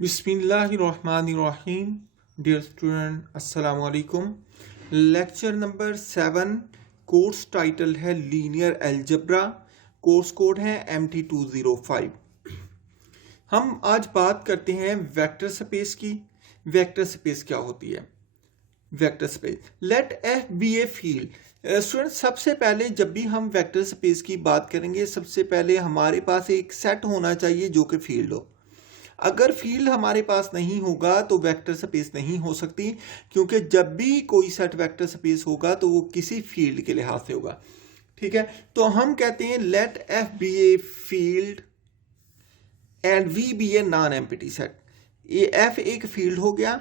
बिस्मिल्लाहिर्रहमानिर्रहीम। Dear student, अस्सलाम वालेकुम। Lecture number 7। कोर्स टाइटल है लीनियर अलजेब्रा। कोर्स कोड है MT205। हम आज बात करते हैं वेक्टर स्पेस की। वेक्टर स्पेस क्या होती है? Vector space, let F be a field. Student, सबसे पहले जब भी हम वेक्टर स्पेस की बात करेंगे, सबसे पहले हमारे पास एक सेट होना चाहिए जो कि फील्ड हो। अगर फील्ड हमारे पास नहीं होगा तो वेक्टर स्पेस नहीं हो सकती, क्योंकि जब भी कोई सेट वेक्टर स्पेस होगा तो वो किसी फील्ड के लिहाज से होगा। ठीक है, तो हम कहते हैं let F be a field and V be a non empty set. ये एफ एक फील्ड हो गया,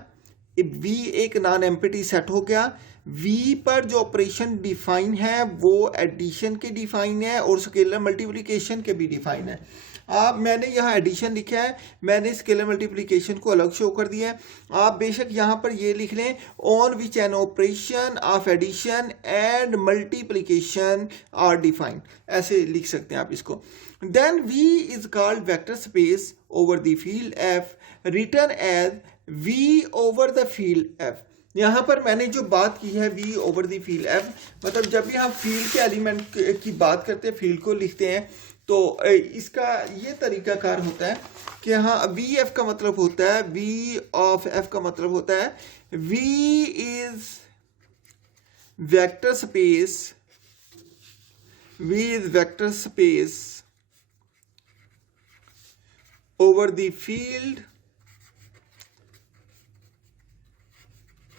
वी एक नॉन एम्प्टी सेट हो गया। वी पर जो ऑपरेशन डिफाइन है वो एडिशन के डिफाइन है और स्केलर मल्टीप्लिकेशन के भी डिफाइन है। आप मैंने यहाँ एडिशन लिखा है, मैंने स्केलर मल्टीप्लिकेशन को अलग शो कर दिया है। आप बेशक यहाँ पर ये लिख लें, on which an operation of addition and multiplication are defined, ऐसे लिख सकते हैं आप इसको। Then V is called vector space over the field F written as V over the field F. यहाँ पर मैंने जो बात की है V over the field F, मतलब जब भी हम फील्ड के एलिमेंट की बात करते हैं, फील्ड को लिखते हैं, तो इसका ये तरीकाकार होता है कि हाँ, वी एफ का मतलब होता है, वी ऑफ एफ का मतलब होता है V is vector space, V is vector space over the field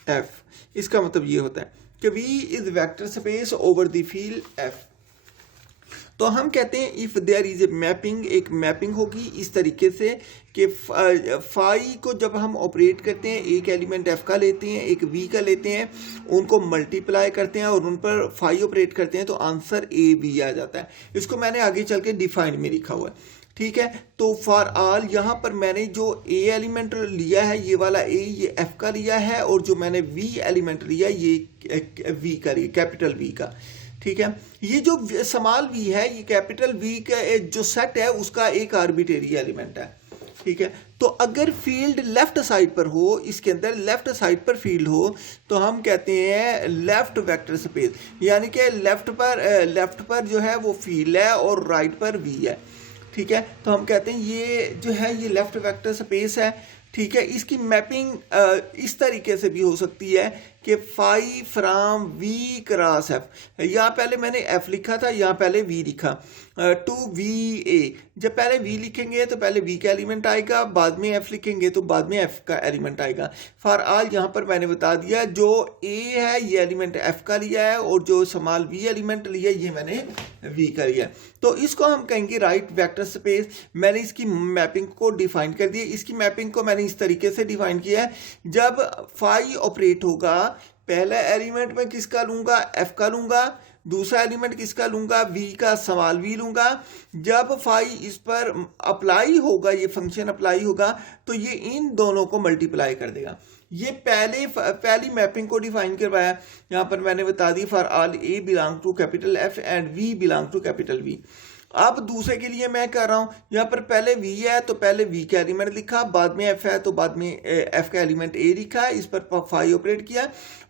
F. इसका मतलब ये होता है कि V is vector space over the field F. तो हम कहते हैं if there is a mapping, एक मैपिंग होगी इस तरीके से कि फाई को जब हम ऑपरेट करते हैं, एक एलिमेंट एफ का लेते हैं, एक वी का लेते हैं, उनको मल्टीप्लाई करते हैं और उन पर फाई ऑपरेट करते हैं, तो आंसर ए बी आ जाता है। इसको मैंने आगे चल के डिफाइंड में लिखा हुआ है। ठीक है, तो फॉर ऑल यहाँ पर मैंने जो ए एलिमेंट लिया है, ये वाला ए, ये एफ का लिया है, और जो मैंने वी एलिमेंट लिया ये वी का लिया, कैपिटल वी का। ठीक है, ये जो स्मॉल वी है, ये कैपिटल वी का जो सेट है उसका एक आर्बिट्रेरी एलिमेंट है। ठीक है, तो अगर फील्ड लेफ्ट साइड पर हो, इसके अंदर लेफ्ट साइड पर फील्ड हो, तो हम कहते हैं लेफ्ट वेक्टर स्पेस, यानी कि लेफ्ट पर जो है वो फील्ड है और राइट पर वी है। ठीक है, तो हम कहते हैं ये जो है ये लेफ्ट वेक्टर स्पेस है। ठीक है, इसकी मैपिंग इस तरीके से भी हो सकती है कि phi from V cross F. यहाँ पहले मैंने एफ लिखा था, यहाँ पहले वी लिखा, टू वी ए। जब पहले वी लिखेंगे तो पहले वी का एलिमेंट आएगा, बाद में एफ लिखेंगे तो बाद में एफ का एलिमेंट आएगा। फॉर ऑल यहाँ पर मैंने बता दिया जो ए है ये एलिमेंट एफ का लिया है, और जो स्मॉल वी एलिमेंट लिया ये मैंने वी का लिया है। तो इसको हम कहेंगे राइट वेक्टर स्पेस। मैंने इसकी मैपिंग को डिफाइन कर दिया। इसकी मैपिंग को मैंने इस तरीके से डिफाइन किया है, जब फाई ऑपरेट होगा, पहला एलिमेंट में किसका लूंगा, एफ का लूंगा, दूसरा एलिमेंट किसका लूंगा, वी का, स्मॉल वी लूंगा। जब फाई इस पर अप्लाई होगा, ये फंक्शन अप्लाई होगा, तो ये इन दोनों को मल्टीप्लाई कर देगा। ये पहली मैपिंग को डिफाइन करवाया। यहाँ पर मैंने बता दी for all a belong to capital F and we belong to capital V. अब दूसरे के लिए मैं कह रहा हूं, यहाँ पर पहले वी है तो पहले वी का एलिमेंट लिखा, बाद में एफ है तो बाद में एफ का एलिमेंट ए लिखा, इस पर फाई ऑपरेट किया।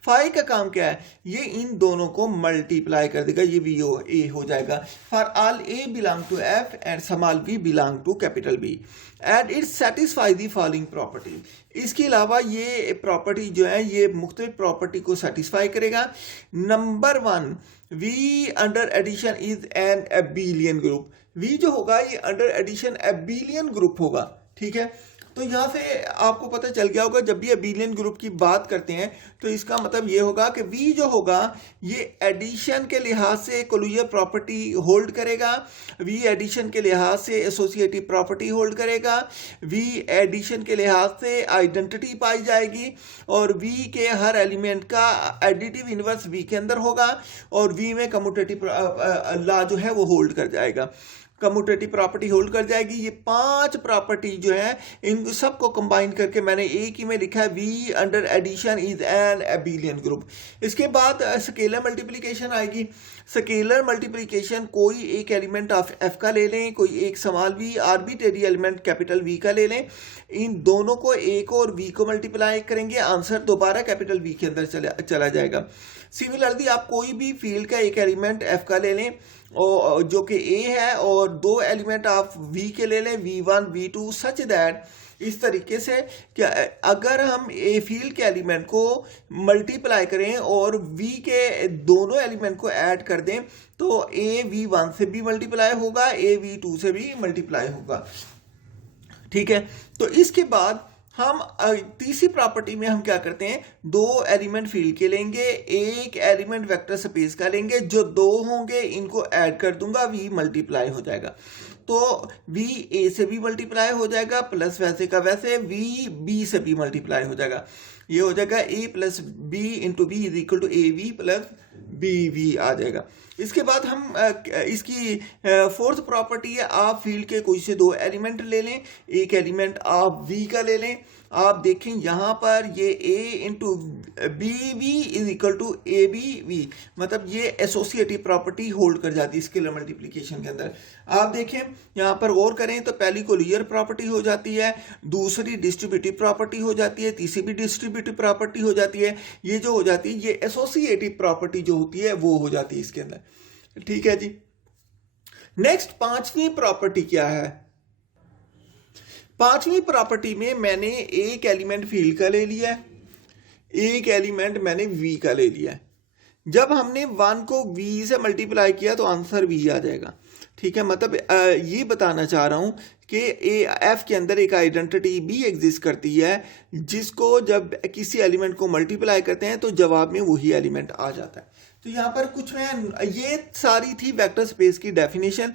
फाई का काम क्या है, ये इन दोनों को मल्टीप्लाई कर देगा, ये वी ए हो जाएगा। For all a belong to F and small v belong to capital V and it satisfy the following property. इसके अलावा ये प्रॉपर्टी जो है ये मुख्तलिफ प्रॉपर्टी को सेटिस्फाई करेगा। Number 1, V under addition is an abelian group. V जो होगा ये अंडर एडिशन एबिलियन ग्रुप होगा। ठीक है, तो यहाँ से आपको पता चल गया होगा जब भी एबिलियन ग्रुप की बात करते हैं तो इसका मतलब ये होगा कि वी जो होगा ये एडिशन के लिहाज से कोलुइयर प्रॉपर्टी होल्ड करेगा, वी एडिशन के लिहाज से एसोसिएटिव प्रॉपर्टी होल्ड करेगा, वी एडिशन के लिहाज से आइडेंटिटी पाई जाएगी, और वी के हर एलिमेंट का एडिटिव इनवर्स वी के अंदर होगा, और वी में कम्यूटेटिव लॉ जो है वो होल्ड कर जाएगा। कम्यूटेटिव प्रॉपर्टी होल्ड कर जाएगी। ये 5 प्रॉपर्टी जो है इन सबको कंबाइन करके मैंने एक ही में लिखा है we under addition is an abelian group. इसके बाद स्केलर मल्टीप्लिकेशन आएगी। स्केलर मल्टीप्लिकेशन कोई एक एलिमेंट ऑफ एफ का ले लें, कोई एक small v arbitrary element capital V का ले लें, इन दोनों को एक और वी को मल्टीप्लाई करेंगे, आंसर दोबारा कैपिटल वी के अंदर चला जाएगा। सिमिलरली आप कोई भी फील्ड का एक एलिमेंट एफ का ले लें और जो कि ए है, और 2 एलिमेंट आप वी के ले लें, v1 v2 सच दैट इस तरीके से कि अगर हम ए फील्ड के एलिमेंट को मल्टीप्लाई करें और वी के दोनों एलिमेंट को ऐड कर दें तो ए v1 से भी मल्टीप्लाई होगा, ए v2 से भी मल्टीप्लाई होगा। ठीक है, तो इसके बाद हम तीसरी प्रॉपर्टी में हम क्या करते हैं, 2 एलिमेंट फील्ड के लेंगे, एक एलिमेंट वेक्टर स्पेस का लेंगे, जो 2 होंगे इनको ऐड कर दूंगा, वी मल्टीप्लाई हो जाएगा। तो वी ए से भी मल्टीप्लाई हो जाएगा प्लस वैसे का वैसे वी बी से भी मल्टीप्लाई हो जाएगा। ये हो जाएगा a plus b into b is equal to a v plus b v आ जाएगा। इसके बाद हम इसकी 4th प्रॉपर्टी है, आप फील्ड के कोई से 2 एलिमेंट ले लें, एक एलिमेंट आप वी का ले लें। आप देखें यहाँ पर ये a into b v is equal to a b v, मतलब ये एसोसिएटिव प्रॉपर्टी होल्ड कर जाती है स्केलर मल्टीप्लिकेशन के अंदर। आप देखें यहाँ पर गौर करें तो पहली कोलियर प्रॉपर्टी हो जाती है, दूसरी डिस्ट्रीब्यूटिव प्रॉपर्टी हो जाती है, तीसरी भी डिस्ट्रीब्यूटिव प्रॉपर्टी हो जाती है। ये जो हो जाती है ये एसोसिएटिव प्रॉपर्टी जो होती है वो हो जाती है इसके अंदर। ठीक है जी। नेक्स्ट 5वीं प्रॉपर्टी क्या है, 5वीं प्रॉपर्टी में मैंने एक एलिमेंट फील्ड का ले लिया है, एक एलिमेंट मैंने वी का ले लिया है। जब हमने 1 को वी से मल्टीप्लाई किया तो आंसर वी आ जाएगा। ठीक है, मतलब ये बताना चाह रहा हूं कि एफ के अंदर एक आइडेंटिटी भी एग्जिस्ट करती है जिसको जब किसी एलिमेंट को मल्टीप्लाई करते हैं तो जवाब में वही एलिमेंट आ जाता है। तो यहाँ पर कुछ मैं ये सारी थी वेक्टर स्पेस की डेफिनेशन।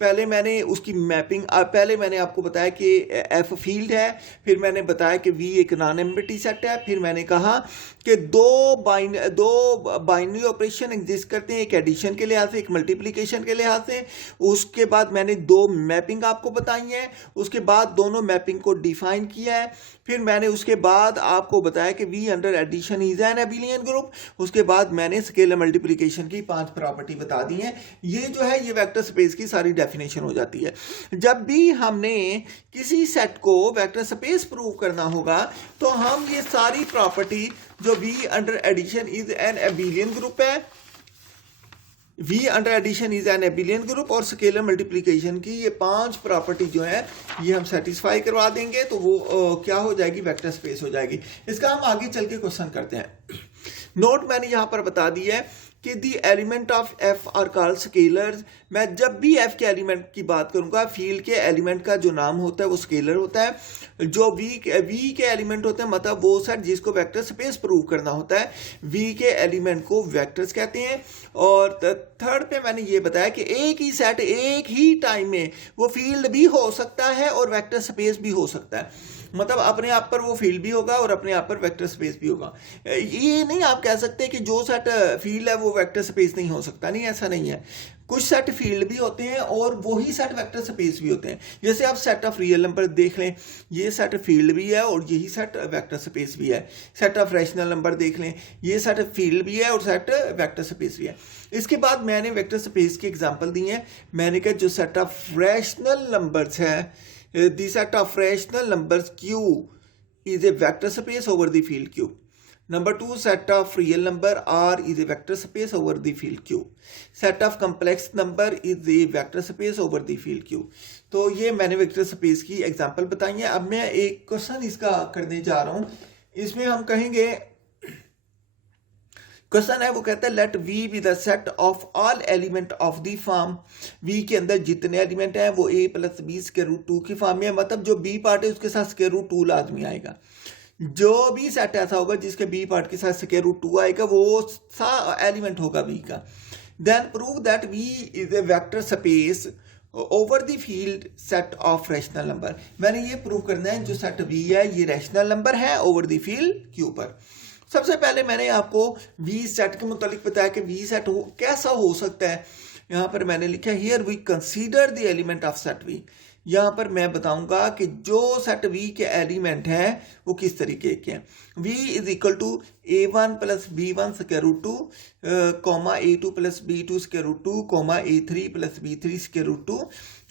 पहले मैंने उसकी मैपिंग, पहले मैंने आपको बताया कि एफ फील्ड है, फिर मैंने बताया कि वी एक नॉन एम्प्टी सेट है, फिर मैंने कहा कि दो बाइनरी ऑपरेशन एग्जिस्ट करते हैं, एक एडिशन के लिहाज से एक मल्टीप्लिकेशन के लिहाज से। उसके बाद मैंने 2 मैपिंग आपको बताई हैं, उसके बाद दोनों मैपिंग को डिफाइन किया है। फिर मैंने उसके बाद आपको बताया कि V under addition is an abelian group. उसके बाद मैंने स्केलर मल्टीप्लिकेशन की 5 प्रॉपर्टी बता दी हैं। ये जो है ये वेक्टर स्पेस की सारी डेफिनेशन हो जाती है। जब भी हमने किसी सेट को वेक्टर स्पेस प्रूव करना होगा तो हम ये सारी प्रॉपर्टी जो v under addition is an abelian group है, we under addition is an abelian group और स्केलर मल्टीप्लिकेशन की ये 5 प्रॉपर्टी जो है ये हम सेटिस्फाई करवा देंगे तो वो क्या हो जाएगी, वेक्टर स्पेस हो जाएगी। इसका हम आगे चल के क्वेश्चन करते हैं। नोट मैंने यहां पर बता दी है कि the element of F R called scalars. मैं जब भी एफ के एलिमेंट की बात करूंगा फील्ड के एलिमेंट का जो नाम होता है वो स्केलर होता है। जो वी के एलिमेंट होते हैं मतलब वो सेट जिसको वेक्टर स्पेस प्रूव करना होता है, वी के एलिमेंट को वेक्टर्स कहते हैं। और 3rd पे मैंने ये बताया कि एक ही सेट एक ही टाइम में वो फील्ड भी हो सकता है और वेक्टर स्पेस भी हो सकता है, मतलब अपने आप पर वो फील्ड भी होगा और अपने आप पर वेक्टर स्पेस भी होगा। ये नहीं आप कह सकते कि जो सेट फील्ड है वो वेक्टर स्पेस नहीं हो सकता, नहीं, ऐसा नहीं है। कुछ सेट फील्ड भी होते हैं और वही सेट वेक्टर स्पेस भी होते हैं। जैसे आप सेट ऑफ रियल नंबर देख लें, ये सेट फील्ड भी है और यही सेट वेक्टर स्पेस भी है। सेट ऑफ रैशनल नंबर देख लें, ये सेट फील्ड भी है और सेट वेक्टर स्पेस भी है। इसके बाद मैंने वेक्टर स्पेस की एग्जांपल दी है। मैंने कहा जो सेट ऑफ रैशनल नंबर्स है, the set of rational numbers Q is a vector space over the field Q. Number 2, set of real number R is a vector space over the field Q. Set of complex number is a vector space over the field Q. तो ये मैंने vector space की example बताई है। अब मैं एक question इसका करने जा रहा हूं। इसमें हम कहेंगे, क्वेश्चन है वो कहता है let V be the set of all element of the form. V के अंदर जितने एलिमेंट हैं वो a plus B square root 2 की फॉर्म में है, मतलब जो बी पार्ट है उसके साथ स्क्वायर रूट 2 लाजमी आएगा। जो भी सेट ऐसा होगा जिसके बी पार्ट के साथ स्क्वायर रूट 2 आएगा वो सा एलिमेंट होगा वी का। Then prove that V is a vector space over the field set of rational number. मैंने ये प्रूव करना है जो सेट वी है ये रैशनल नंबर है ओवर द फील्ड क्यू पर। सबसे पहले मैंने आपको वी सेट के मुतालिक बताया कि वी सेट कैसा हो सकता है। यहाँ पर मैंने लिखा here we consider the element of set V. यहाँ पर मैं बताऊंगा कि जो सेट वी के एलिमेंट हैं वो किस तरीके के हैं। v is equal to a1 plus b1 square root 2 comma a2 plus b2 square root 2 comma a3 plus b3 square root 2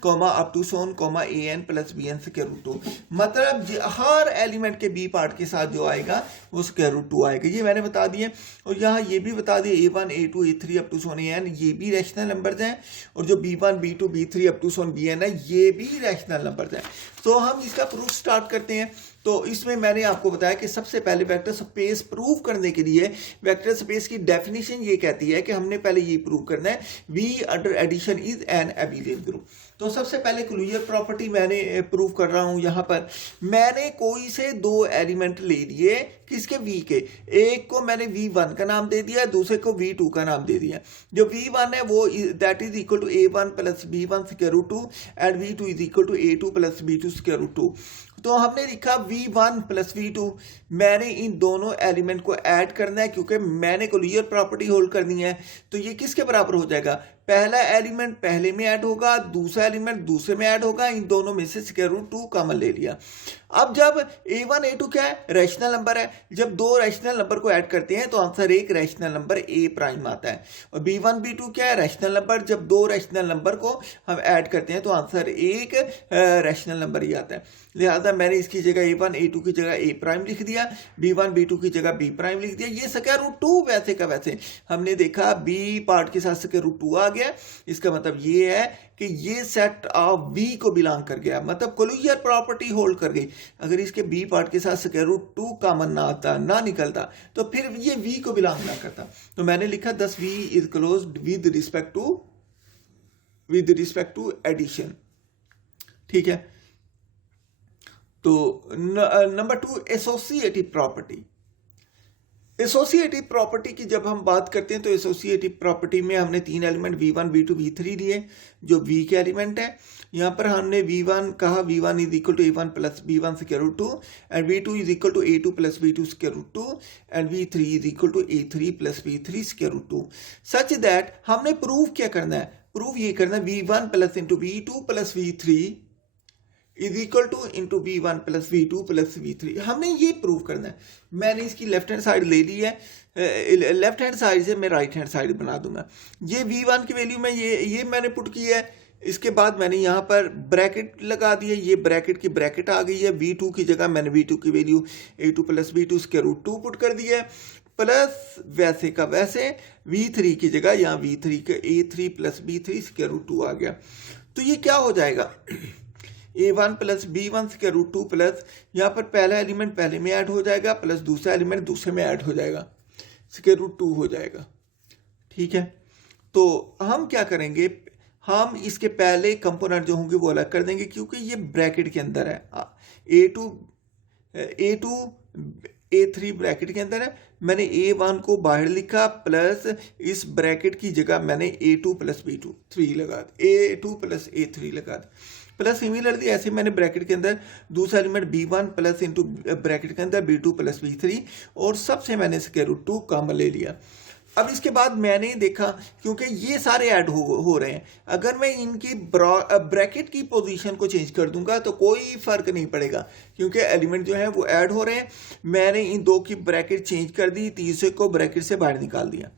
comma up to so on comma an plus bn square root 2। मतलब हर एलिमेंट के b part के साथ जो आएगा वो square root 2 आएगा, ये मैंने बता दिए। और यहाँ ये भी बता दिए a1 a2 a3 up to Son an ये भी रैशनल नंबर्स हैं, और जो b1 b2 b3 up to Son bn है ये भी रैशनल नंबर्स हैं। तो हम इसका प्रूफ स्टार्ट करते हैं। तो इसमें मैंने आपको बताया कि सबसे पहले वेक्टर स्पेस प्रूव करने के लिए वेक्टर स्पेस की डेफिनेशन ये कहती है कि हमने पहले ये प्रूव करना है V under addition is an abelian group. तो सबसे पहले क्लोजर प्रॉपर्टी मैंने प्रूव कर रहा हूं। यहाँ पर मैंने कोई से दो एलिमेंट ले लिए, किसके V के, एक को मैंने V1 का नाम दे दिया, दूसरे को V2 का नाम दे दिया। जो V1 है वो that is equal to A1 plus B1 square root 2 and V2 is equal to A2 plus B2 square root 2। तो हमने लिखा V1 प्लस V2, मैंने इन दोनों एलिमेंट को ऐड करना है क्योंकि मैंने क्लोजर प्रॉपर्टी होल्ड करनी है। तो ये किसके बराबर हो जाएगा, पहला एलिमेंट पहले में ऐड होगा, दूसरा एलिमेंट दूसरे में ऐड होगा, इन दोनों में से स्क्वायर रूट 2 कॉमन ले लिया। अब जब a1 a2 क्या है, रैशनल नंबर है, जब दो रैशनल नंबर को ऐड करते हैं तो आंसर एक रैशनल नंबर a प्राइम आता है। और b1 b2 क्या है, रैशनल नंबर, जब दो रैशनल नंबर को हम ऐड करते हैं तो आंसर एक रैशनल नंबर ही आता है। लिहाजा मैंने इसकी जगह a1 a2 की जगह a प्राइम लिख दिया, b1 b2 की जगह b प्राइम लिख दिया। ये स्क्वायर रूट 2 वैसे का वैसे हमने देखा b पार्ट के साथ स्क्वायर रूट 2 आ गया। इसका मतलब ये है कि ये सेट ऑफ V को बिलोंग कर गया, मतलब क्लोजर प्रॉपर्टी होल्ड कर गई। अगर इसके B पार्ट के साथ स्क्वायर रूट 2 कॉमन ना आता, ना निकलता, तो फिर ये V को बिलोंग ना करता। तो मैंने लिखा thus V is closed with respect to addition. ठीक है। तो number 2 associative property. Associative property की जब हम बात करते हैं तो एसोसिएटिव प्रॉपर्टी में हमने तीन एलिमेंट V1 V2 V3 लिए जो V के एलिमेंट है। यहाँ पर हमने V1 कहा V1 is equal to A1 plus B1 square root 2 and V2 is equal to A2 plus B2 square root 2 and V3 is equal to A3 plus B3 square root 2 such that हमने prove क्या करना है, prove ये करना है V1 plus into V2 plus V3 is equal to into V1 plus V2 plus V3। हमने ये prove करना है। मैंने इसकी लेफ्ट हैंड साइड ले ली है, लेफ्ट हैंड साइड से मैं राइट हैंड साइड बना दूंगा। ये V1 की वैल्यू में ये मैंने पुट की है। इसके बाद मैंने यहाँ पर ब्रैकेट लगा दिया, ये ब्रैकेट की ब्रैकेट आ गई है। V2 की जगह मैंने V2 की value A2 plus B2 square root 2 put कर दिया है, प्लस वैसे का वैसे V3 की जगह यहाँ V3 का A3 plus B3 square root 2 आ गया। तो ये क्या हो जाएगा, A1 plus B1 square root 2 plus यहाँ पर पहला एलिमेंट पहले में ऐड हो जाएगा प्लस दूसरा एलिमेंट दूसरे में ऐड हो जाएगा, स्क्वायर रूट 2 हो जाएगा। ठीक है। तो हम क्या करेंगे, हम इसके पहले कंपोनेंट जो होंगे वो अलग कर देंगे क्योंकि ये ब्रैकेट के अंदर है। A2 A3 ब्रैकेट के अंदर है। मैंने A1 को बाहर लिखा प्लस इस ब्रैकेट की जगह मैंने A2 प्लस B2 3 लगा दिया, A2 प्लस A3 लगा दिया। प्लस सिमिलरली ऐसे मैंने ब्रैकेट के अंदर दूसरा element B1 plus into bracket के अंदर B2 प्लस B3 और सबसे मैंने स्क्वायर रूट 2 कॉमन ले लिया। अब इसके बाद मैंने देखा क्योंकि ये सारे ऐड हो रहे हैं, अगर मैं इनकी ब्रैकेट की पोजीशन को चेंज कर दूंगा तो कोई फर्क नहीं पड़ेगा क्योंकि एलिमेंट जो है वो ऐड हो रहे हैं। मैंने इन दो की ब्रैकेट चेंज कर दी, तीसरे को ब्रैकेट से बाहर निकाल दिया।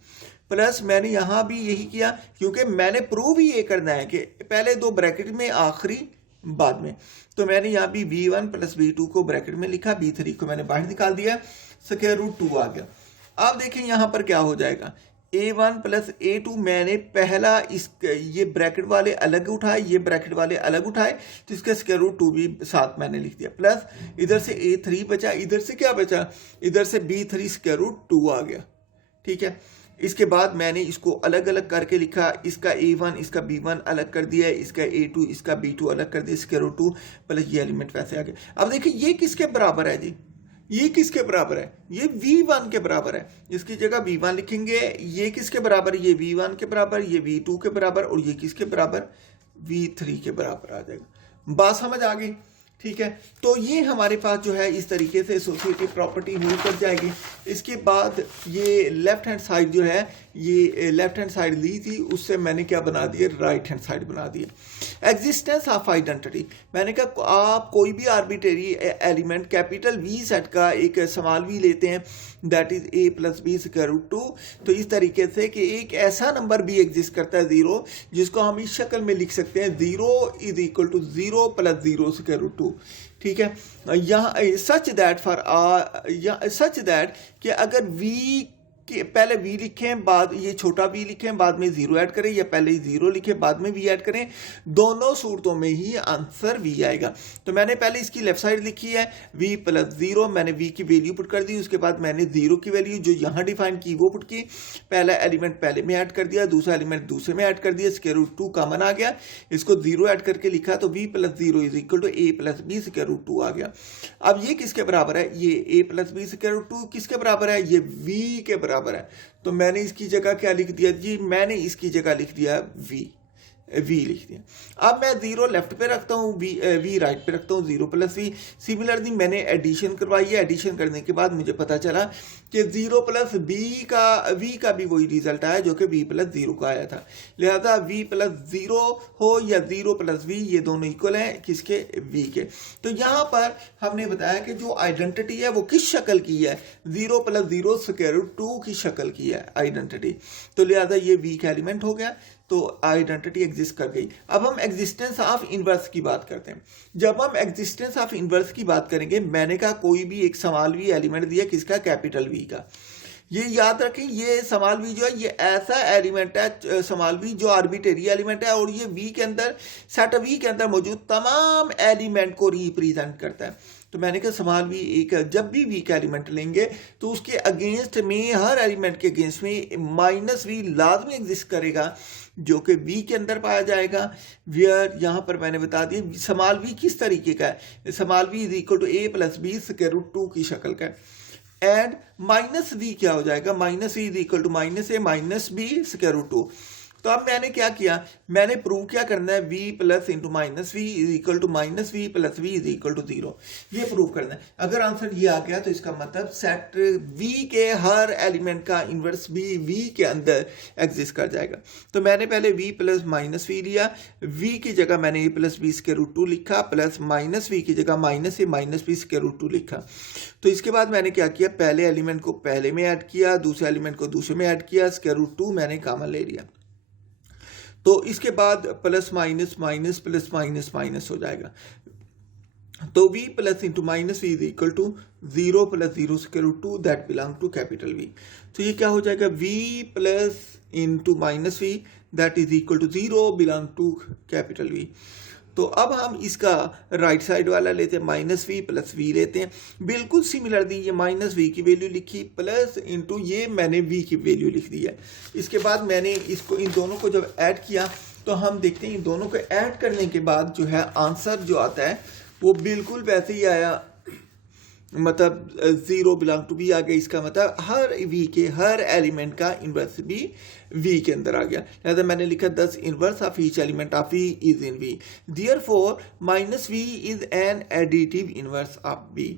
प्लस मैंने यहाँ भी यही किया क्योंकि मैंने प्रूव ही ये करना है कि पहले दो ब्रैकेट में आखिरी बाद में। तो मैंने यहाँ भी V1 प्लस V2 को ब्रैकेट में लिखा, B3 को मैंने बाहर निकाल दिया, स्क्वायर रूट 2 आ गया। अब देखें यहाँ पर क्या हो जाएगा, A1 प्लस A2 मैंने पहला ये ब्रैकेट वाले अलग उठाए, ये ब्रैकेट वाले अलग उठाए, तो इसका स्क्वायर रूट 2 भी साथ मैंने लिख दिया। प्लस इधर से A3 बचा, इधर से क्या बचा, इधर से B3 स्क्वायर रूट 2 आ गया। ठीक है। इसके बाद मैंने इसको अलग अलग करके लिखा, इसका A1 इसका B1 अलग कर दिया, इसका A2 इसका B2 अलग कर दिया, स्क्वायर रूट 2 प्लस ये एलिमेंट वैसे आ गया। अब देखिए ये किसके बराबर है जी, ये किसके बराबर है, ये V1 के बराबर है। इसकी जगह V1 लिखेंगे। ये किसके बराबर, ये V1 के बराबर, ये V2 के बराबर और ये किसके बराबर, V3 के बराबर आ जाएगा। बात समझ आ गई। ठीक है, तो ये हमारे पास जो है इस तरीके से एसोसिएटिव प्रॉपर्टी मूव कर जाएगी। इसके बाद ये लेफ्ट हैंड साइड जो है, ये लेफ्ट हैंड साइड ली थी, उससे मैंने क्या बना दिया, राइट हैंड साइड बना दिया। एग्जिस्टेंस ऑफ आइडेंटिटी, मैंने कहा आप कोई भी arbitrary element capital V set का एक स्मॉल वी लेते हैं, that is a plus B square root 2। तो इस तरीके से कि एक ऐसा नंबर भी एग्जिस्ट करता है 0, जिसको हम इस शक्ल में लिख सकते हैं 0 is equal to 0 plus 0 square root 2। ठीक है, यहाँ सच दैट कि अगर v कि पहले v लिखें, बाद ये छोटा v लिखें, बाद में 0 ऐड करें, या पहले 0 लिखें बाद में v ऐड करें, दोनों सूरतों में ही आंसर v आएगा। तो मैंने पहले इसकी लेफ्ट साइड लिखी है v प्लस 0, मैंने v की वैल्यू पुट कर दी, उसके बाद मैंने 0 की वैल्यू जो यहाँ डिफाइन की वो पुट की, पहला एलिमेंट पहले में ऐड कर दिया, दूसरा एलिमेंट दूसरे में ऐड कर दिया, स्क्वायर रूट 2 कॉमन आ गया, इसको 0 ऐड करके लिखा, तो v plus 0 is equal to a plus B square root 2 आ गया। अब ये किसके बराबर है, ये a plus B square root 2 किसके बराबर है, ये v के बराबर है। तो मैंने इसकी जगह क्या लिख दिया जी, मैंने इसकी जगह लिख दिया v लिख दिया। अब मैं 0 लेफ्ट पे रखता हूँ, v राइट पे रखता हूँ, 0 प्लस v। सिमिलरली मैंने एडिशन करवाई है, एडिशन करने के बाद मुझे पता चला कि 0 प्लस v का भी वही रिजल्ट आया जो कि v प्लस 0 का आया था। लिहाजा v प्लस 0 हो या 0 प्लस v, ये दोनों इक्वल हैं किसके, v के। तो यहाँ पर हमने बताया कि जो आइडेंटिटी है वो किस शक्ल की है, 0 प्लस 0 स्क्वायर रूट 2 की शक्ल की है आइडेंटिटी। तो लिहाजा ये v का एलिमेंट हो गया, तो आइडेंटिटी एग्जिस्ट कर गई। अब हम एग्जिस्टेंस ऑफ इनवर्स की बात करते हैं। जब हम एग्जिस्टेंस ऑफ इनवर्स की बात करेंगे, मैंने कहा कोई भी एक स्मॉल वी एलिमेंट दिया किसका, कैपिटल वी का। ये याद रखें, ये स्मॉल वी जो है ये ऐसा एलिमेंट है स्मॉल वी जो आर्बिट्रेरी एलिमेंट है, और ये वी के अंदर सेट वी के अंदर मौजूद तमाम एलिमेंट को रिप्रेजेंट करता है। तो मैंने कहा स्मॉल वी एक, जब भी वी का एलिमेंट लेंगे तो उसके अगेंस्ट में, हर एलिमेंट के अगेंस्ट में माइनस वी लाजमी एग्जिस्ट करेगा, जो कि वी के अंदर पाया जाएगा। वेयर यहाँ पर मैंने बता दिया स्मॉल वी किस तरीके का है, small v is equal to a plus B square root 2 की शक्ल का है। एंड माइनस वी क्या हो जाएगा, minus we is equal to minus a minus B square root 2। तो अब मैंने क्या किया, मैंने प्रूव क्या करना है, v plus into minus we is equal to minus V plus V is equal to 0, ये प्रूव करना है। अगर आंसर ये आ गया तो इसका मतलब सेट v के हर एलिमेंट का इन्वर्स भी v के अंदर एग्जिस्ट कर जाएगा। तो मैंने पहले v प्लस माइनस वी लिया, v की जगह मैंने a plus B square root 2 लिखा, प्लस माइनस वी की जगह minus a minus B square root 2 लिखा। तो इसके बाद मैंने क्या किया, पहले एलिमेंट को पहले में ऐड किया, दूसरे एलिमेंट को दूसरे में ऐड किया, स्क्वायर रूट 2 मैंने कॉमन ले लिया। तो इसके बाद plus minus minus plus minus minus हो जाएगा। तो v plus into minus we is equal to 0 plus 0 square root 2 that belong to capital v। तो ये क्या हो जाएगा, v plus into minus v that is equal to 0 belong to capital v। तो अब हम इसका राइट साइड वाला लेते हैं, माइनस वी प्लस वी लेते हैं। बिल्कुल सिमिलर दी, ये माइनस वी की वैल्यू लिखी, प्लस इंटू ये मैंने वी की वैल्यू लिख दी है। इसके बाद मैंने इसको, इन दोनों को जब ऐड किया तो हम देखते हैं इन दोनों को ऐड करने के बाद जो है आंसर जो आता है वो बिल्कुल वैसे ही आया, मतलब 0 बिलोंग टू वी आ गया। इसका मतलब हर वी के हर एलिमेंट का इन्वर्स भी वी के अंदर आ गया। लिहाजा मैंने लिखा 10 inverse of each element of V is in V, therefore minus we is an additive inverse of V.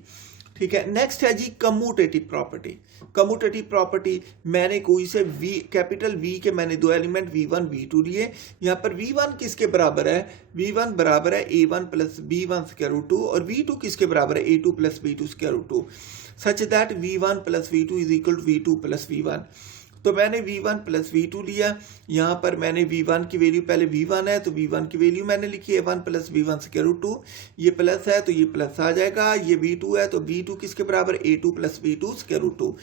ठीक है, नेक्स्ट है जी कम्यूटेटिव प्रॉपर्टी। कम्यूटेटिव प्रॉपर्टी, मैंने कोई से v कैपिटल V के मैंने दो एलिमेंट v1 v2 लिए। यहाँ पर v1 किसके बराबर है, v1 बराबर है a1 plus b1 square root 2, और v2 किसके बराबर है a2 plus b2 square root 2, such that v1 plus v2 is equal to v2 plus v1। तो मैंने v1 प्लस v2 लिया। यहाँ पर मैंने v1 की वैल्यू, पहले v1 है तो v1 की वैल्यू मैंने लिखी है 1 प्लस v1 स्क्वायर रूट 2, ये प्लस है तो ये प्लस आ जाएगा, ये v2 है तो v2 किसके बराबर, a2 plus v2 square root 2।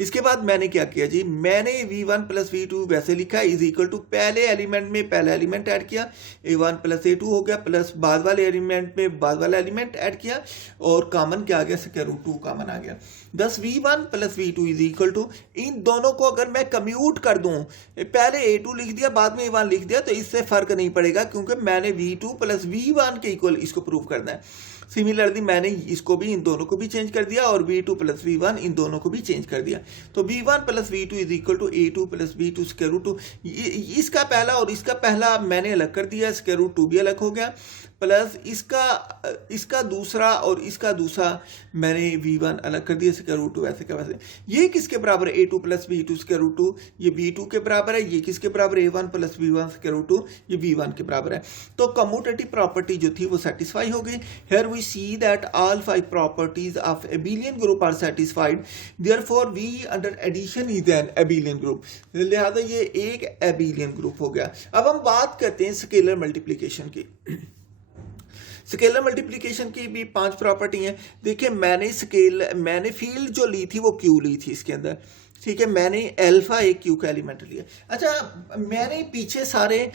इसके बाद मैंने क्या किया जी, मैंने v1 प्लस v2 वैसे लिखा इज इक्वल टू पहले एलिमेंट में पहला एलिमेंट ऐड किया, a1 प्लस a2 हो गया, प्लस बाद वाले एलिमेंट में बाद वाला एलिमेंट ऐड किया, और कॉमन क्या आ गया, स्क्वायर रूट 2 कॉमन आ गया। दस v1 plus v2 is equal to, इन दोनों को अगर मैं कम्यूट कर दूं, पहले a2 लिख दिया बाद में a1 लिख दिया, तो इससे फर्क नहीं पड़ेगा क्योंकि मैंने v2 प्लस v1 के इक्वल इसको प्रूव करना है। सिमिलरली मैंने इसको भी, इन दोनों को भी चेंज कर दिया, और v2 प्लस v1 इन दोनों को भी चेंज कर दिया। तो v1 plus v2 is equal to a2 plus b2 square root 2। इसका पहला और इसका पहला मैंने अलग कर दिया, स्क्वायर रूट 2 भी अलग हो गया। प्लस इसका दूसरा और इसका दूसरा मैंने v1 अलग कर दिया स्क्वायर रूट 2 वैसे का वैसे। ये किसके बराबर है? a2 plus b2 square root 2, ये b2 के बराबर है। ये किसके बराबर है? a1 plus b1 square root 2, ये b1 के बराबर है। तो कम्यूटेटिव प्रॉपर्टी जो थी वो सेटिस्फाई हो गई। Here we see that all 5 properties of abelian group are satisfied, therefore v under addition is an abelian group. लिहाजा ये एक एबिलियन ग्रुप हो गया। अब हम बात करते हैं स्केलर मल्टीप्लिकेशन की। स्केलर मल्टीप्लिकेशन की भी 5 प्रॉपर्टी हैं। देखिए मैंने फील्ड जो ली थी वो क्यू ली थी इसके अंदर, ठीक है। मैंने अल्फा एक क्यू का एलिमेंट लिया। अच्छा, मैंने पीछे सारे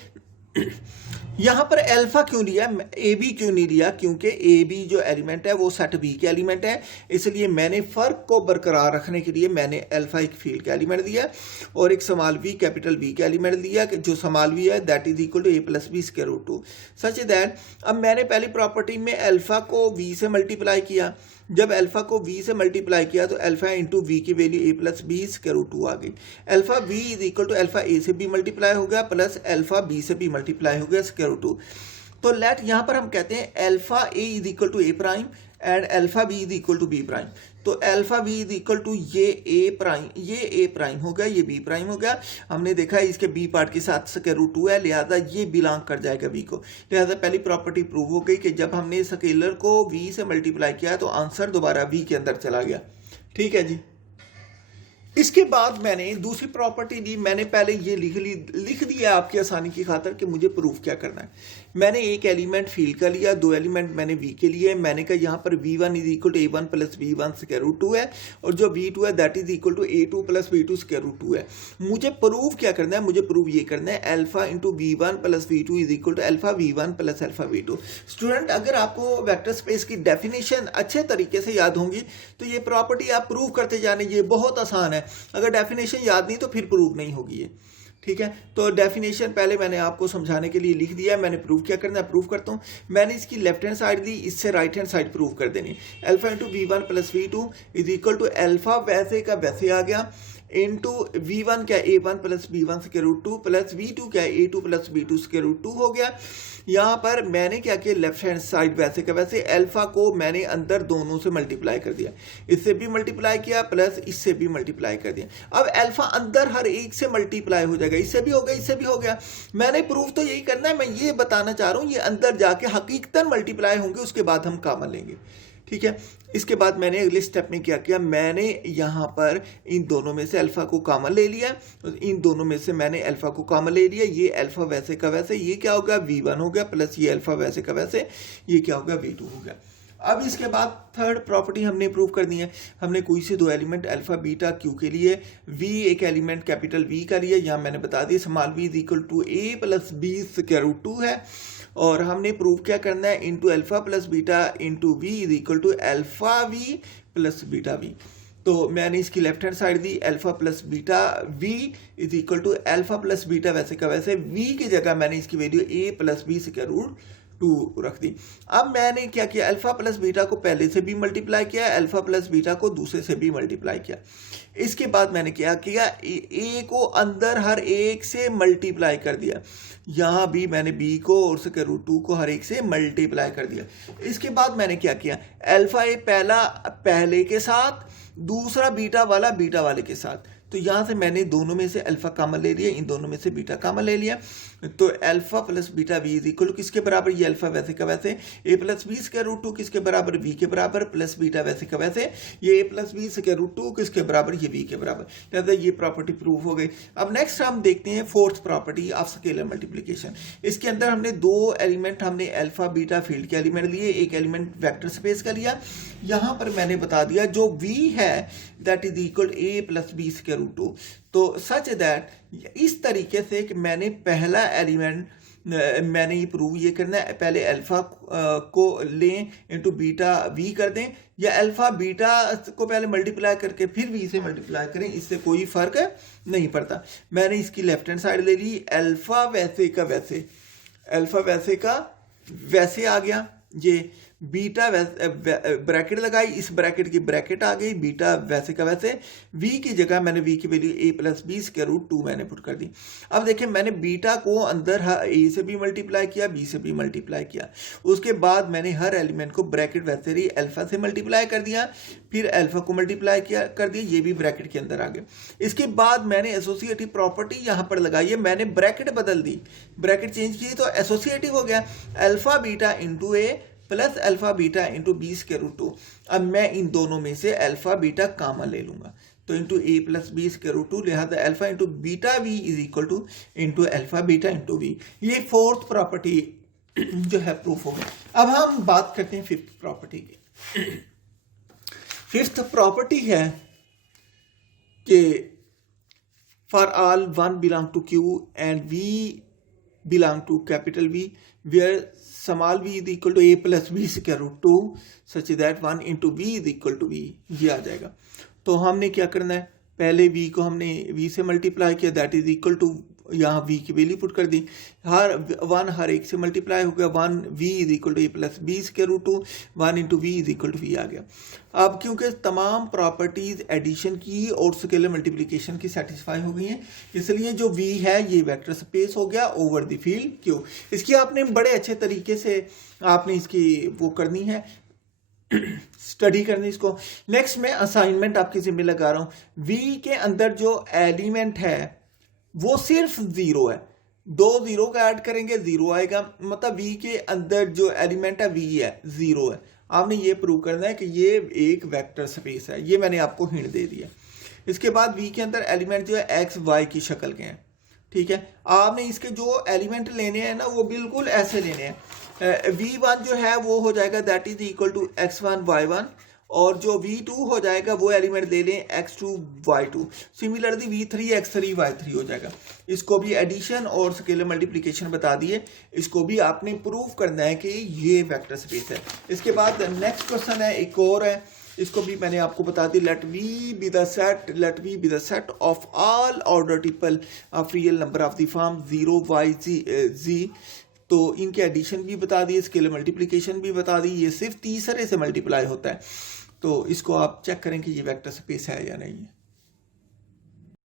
यहाँ पर अल्फा क्यों लिया, ए बी क्यों नहीं लिया? क्योंकि ए बी जो एलिमेंट है वो सेट बी के एलिमेंट है, इसलिए मैंने फर्क को बरकरार रखने के लिए मैंने अल्फा एक फील्ड का एलिमेंट दिया और एक स्मॉल वी कैपिटल बी का एलिमेंट दिया, जो स्मॉल वी है that is equal to A plus B square root 2 such that. अब मैंने पहली प्रॉपर्टी में अल्फा को वी से मल्टीप्लाई किया। जब अल्फा को v से मल्टीप्लाई किया तो अल्फा इंटू वी की value a plus B square root 2 आ गई। Alpha v is equal to alpha a से भी मल्टीप्लाई हो गया प्लस अल्फा b से भी मल्टीप्लाई हो गया स्क्वायर रूट 2। तो लेट यहाँ पर हम कहते हैं alpha a is equal to a prime and alpha b is equal to b prime. तो alpha b is equal to ये a प्राइम हो गया, ये b प्राइम हो गया। हमने देखा है इसके b पार्ट के साथ स्क्वायर रूट 2 है, लिहाजा ये बिलोंग कर जाएगा v को। लिहाजा पहली प्रॉपर्टी प्रूव हो गई कि जब हमने स्केलर को v से मल्टीप्लाई किया तो आंसर दोबारा v के अंदर चला गया। ठीक है जी। इसके बाद मैंने दूसरी प्रॉपर्टी ली। मैंने पहले ये लिख दिया आपकी आसानी की खातर कि मुझे प्रूफ क्या करना है। मैंने एक एलिमेंट फील्ड का लिया, 2 एलिमेंट मैंने वी के लिए। मैंने कहा यहाँ पर v1 is equal to a1 plus b1 square root 2 है और जो v2 है that is equal to a2 plus b2 square root 2 है। मुझे प्रूफ क्या करना है? मुझे प्रूफ ये करना है alpha into v1 plus v2 is equal to alpha v1 plus alpha v2। Student, अगर आपको वेक्टर स्पेस की डेफिनेशन अच्छे तरीके से याद होंगी तो ये प्रॉपर्टी आप प्रूव करते जाने, ये बहुत आसान है। अगर डेफिनेशन याद नहीं तो फिर प्रूव नहीं होगी ये। ठीक है, तो डेफिनेशन पहले मैंने आपको समझाने के लिए लिख दिया। मैंने प्रूफ क्या करना है प्रूफ करता हूँ। मैंने इसकी लेफ्ट हैंड साइड दी, इससे राइट हैंड साइड प्रूफ कर देनी। Alpha into v1 plus v2 is equal to alpha वैसे का वैसे आ गया इंटू v1 क्या a1 plus b1 square root 2 plus v2 क्या a2 plus b2 square root 2 हो गया। यहाँ पर मैंने क्या किया, लेफ्ट हैंड साइड वैसे का वैसे अल्फा को मैंने अंदर दोनों से मल्टीप्लाई कर दिया, इससे भी मल्टीप्लाई किया प्लस इससे भी मल्टीप्लाई कर दिया। अब अल्फा अंदर हर एक से मल्टीप्लाई हो जाएगा, इससे भी हो गया, इससे भी हो गया। मैंने प्रूफ तो यही करना है, मैं ये बताना चाह रहा हूँ ये अंदर जाके हकीकतन मल्टीप्लाई होंगे, उसके बाद हम कॉमन लेंगे। ठीक है, इसके बाद मैंने अगले स्टेप में क्या किया, मैंने यहाँ पर इन दोनों में से अल्फा को कॉमन ले लिया, इन दोनों में से मैंने अल्फा को कॉमन ले लिया। ये अल्फा वैसे का वैसे, ये क्या होगा v1 हो गया प्लस ये अल्फा वैसे का वैसे, ये क्या होगा v2 हो गया। अब इसके बाद थर्ड प्रॉपर्टी हमने प्रूव करनी है। हमने कोई से 2 एलिमेंट अल्फा बीटा क्यू के लिए v एक एलिमेंट कैपिटल v का लिया, यहाँ मैंने बता दिया small v is equal to a plus b square root 2 है। और हमने प्रूव क्या करना है, into alpha plus beta into V is equal to alpha V plus beta V. तो मैंने इसकी लेफ्ट हैंड साइड दी, alpha plus beta V is equal to alpha plus beta वैसे का वैसे, वी की जगह मैंने इसकी value a plus B square root 2 रख दी। अब मैंने क्या किया, अल्फा प्लस बीटा को पहले से भी मल्टीप्लाई किया, अल्फा प्लस बीटा को दूसरे से भी मल्टीप्लाई किया। इसके बाद मैंने क्या किया, ए को अंदर हर एक से मल्टीप्लाई कर दिया, यहाँ भी मैंने बी को और स्क्वायर रूट 2 को हर एक से मल्टीप्लाई कर दिया। इसके बाद मैंने क्या किया, अल्फा ए पहला पहले के साथ, दूसरा बीटा वाला बीटा वाले के साथ। तो यहाँ से मैंने दोनों में से अल्फा कॉमन ले लिया, इन दोनों में से बीटा कॉमन ले लिया। तो alpha plus beta V is equal to किसके बराबर, ये अल्फा वैसे का वैसे, A plus B square root 2 किसके बराबर, वी के बराबर, प्लस बीटा वैसे का वैसे, ये ए प्लस बी स्क्वायर रूट 2 किसके बराबर, ये वी के बराबर। लिहाजा ये प्रॉपर्टी प्रूव हो गई। अब नेक्स्ट हम देखते हैं fourth property of scalar multiplication. इसके अंदर हमने 2 एलिमेंट हमने अल्फा बीटा फील्ड के एलिमेंट लिए, एक एलिमेंट वेक्टर स्पेस का लिया। यहाँ पर मैंने बता दिया जो वी है that is equal A plus B square root 2। तो सच दैट इस तरीके से कि मैंने पहला एलिमेंट मैंने ये प्रूव ये करना है, पहले अल्फा को लें इंटू बीटा वी कर दें, या अल्फा बीटा को पहले मल्टीप्लाई करके फिर वी से मल्टीप्लाई करें, इससे कोई फर्क नहीं पड़ता। मैंने इसकी लेफ्ट हैंड साइड ले ली, अल्फा वैसे का वैसे, अल्फा वैसे का वैसे आ गया। ये बीटा ब्रैकेट लगाई, इस ब्रैकेट की ब्रैकेट आ गई, बीटा वैसे का वैसे, v की जगह मैंने v की value a plus B square root 2 मैंने पुट कर दी। अब देखें मैंने बीटा को अंदर a से भी मल्टीप्लाई किया, b से भी मल्टीप्लाई किया, उसके बाद मैंने हर एलिमेंट को ब्रैकेट वैसे ही अल्फा से मल्टीप्लाई कर दिया, फिर अल्फा को मल्टीप्लाई किया कर दिया, ये भी ब्रैकेट के अंदर आ गए। इसके बाद मैंने एसोसिएटिव प्रॉपर्टी यहाँ पर लगाई है, मैंने ब्रैकेट बदल दी, ब्रैकेट चेंज की तो एसोसिएटिव हो गया, अल्फा बीटा इंटू ए plus alpha beta into b square root 2। अब मैं इन दोनों में से अल्फा बीटा कॉमन ले लूंगा, तो इंटू ए प्लस बी स्क्वायर रूट 2, लिहाजा alpha into beta V is equal to into alpha beta into V. ये फोर्थ प्रॉपर्टी जो है प्रूफ हो गया। अब हम बात करते हैं फिफ्थ प्रॉपर्टी की। फिफ्थ प्रॉपर्टी है कि for all one belong to Q and we belong to capital V where small v is equal to a plus B square root 2 such that 1 into v is equal to v, ये आ जाएगा। तो हमने क्या करना है, पहले v को हमने v से मल्टीप्लाई किया, दैट इज इक्वल टू, यहाँ v की वैल्यू पुट कर दी, हर 1 हर एक से मल्टीप्लाई हो गया, 1 v is equal to a plus B square root 2, 1 into v is equal to v आ गया। अब क्योंकि तमाम प्रॉपर्टीज एडिशन की और स्केलर मल्टीप्लिकेशन की सेटिस्फाई हो गई हैं, इसलिए जो v है ये वेक्टर स्पेस हो गया ओवर द फील्ड क्यू। इसकी आपने बड़े अच्छे तरीके से आपने इसकी वो करनी है, स्टडी करनी इसको। नेक्स्ट मैं असाइनमेंट आपकी जिम्मे लगा रहा हूं, v के अंदर जो एलिमेंट है वो सिर्फ 0 है, 2 0 का ऐड करेंगे 0 आएगा, मतलब v के अंदर जो एलिमेंट है v है 0 है। आपने ये प्रूव करना है कि ये एक वेक्टर स्पेस है, ये मैंने आपको हिंट दे दिया। इसके बाद v के अंदर एलिमेंट जो है एक्स वाई की शक्ल के हैं, ठीक है। आपने इसके जो एलिमेंट लेने हैं ना वो बिल्कुल ऐसे लेने हैं, v1 जो है वो हो जाएगा that is equal to x1 y1, और जो v2 हो जाएगा वो एलिमेंट ले लें x2 y2, similarly v3 x3 y3 हो जाएगा। इसको भी एडिशन और स्केलर मल्टीप्लिकेशन बता दिए, इसको भी आपने प्रूफ करना है कि ये वेक्टर स्पेस है। इसके बाद नेक्स्ट क्वेश्चन है, एक और है, इसको भी मैंने आपको बता दी, let V be the set of all order triple of real number of the form 0 y z। तो इनके एडिशन भी बता दिए, स्केलर मल्टीप्लिकेशन भी बता दी, ये सिर्फ तीसरे से मल्टीप्लाई होता है। तो इसको आप चेक करें कि ये वेक्टर स्पेस है या नहीं है।